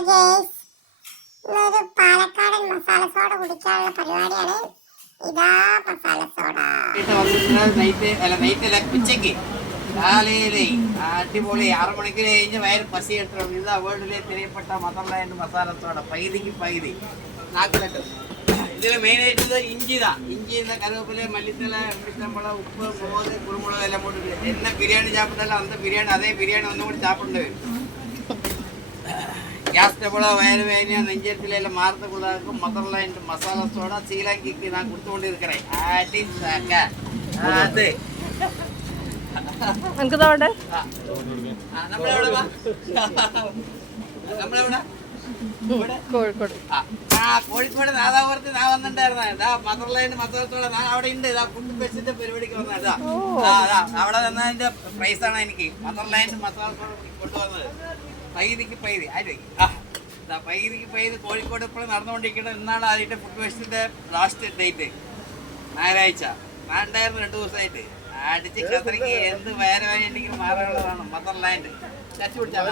Hi guys, ഇന്നൊരു പാലക്കാടൻ masala soda കുടിക്കാനുള്ള പരിപാടിയാണ്. ഇതാ മസാല സോഡ. ഉച്ചക്ക് കാലയിലെ അടിപൊളി 6 മണിക്ക് കഴിഞ്ഞ് വയറ് പസി എടുത്തോളൂ. ഇതാ വേൾഡിലെ തിരയപ്പെട്ട മദർലാൻഡ് മസാല സോഡ. പൈതിക്ക് പൈതി നാക്കിലിട്ട്. ഇതിൽ മെയിനായിട്ട് ഇഞ്ചി കറിവേപ്പില, മല്ലിത്തല, വെളിച്ചമ്പളം, ഉപ്പ്, മുളക്, കുരുമുളക് എല്ലാം പോയിട്ട് എന്നെ ബിരിയാണി ചാപ്പിട്ടല്ല അന്ന് ബിരിയാണി അതേ ബിരിയാണി ഒന്നും കൂടി ചാപ്പിടേണ്ടി വരും. ഗ്യാസ് ട്രബിളോ വയറ് വേദനയോ നെഞ്ചരിപ്പിലെല്ലാം മാറുന്ന പിള്ളേർക്കും മദർലാൻഡ് മസാല സോഡ ശ്രീലങ്കയ്ക്ക് ഞാൻ കൊടുത്തുകൊണ്ടിരിക്കണേ. അടി അത് കോഴിക്കോട് നാദാപുരത്ത് ഞാൻ വന്നിട്ടുണ്ടായിരുന്ന മദർലാൻഡ് മസാല സോഡ ഞാൻ അവിടെ ഉണ്ട്. ഫുഡ് ഫെസ്റ്റിന്റെ പരിപാടിക്ക് വന്നതാ. അവിടെ വന്നതിന്റെ പ്രൈസാണ് എനിക്ക് മദർലാൻഡ് മസാല സോഡ കൊണ്ടുവന്നത്. പൈതിക്ക് പൈതി പൈതിക്ക് പൈതി കോഴിക്കോട് ഇപ്പോഴും നടന്നുകൊണ്ടിരിക്കുന്നത്. ഇന്നാണ് അതിന്റെ ഫുഡ് ഫെസ്റ്റിന്റെ ലാസ്റ്റ് ഡേറ്റ്, ഞായറാഴ്ച. ഞാൻ ഉണ്ടായിരുന്നു 2 ദിവസമായിട്ട്. അടിച്ച് കത്രിക്ക് എന്ത് വേറെ ഉണ്ടെങ്കിലും മാറാനുള്ളതാണ് മദർലാൻഡ്. ചച്ചു പിടിച്ചാൽ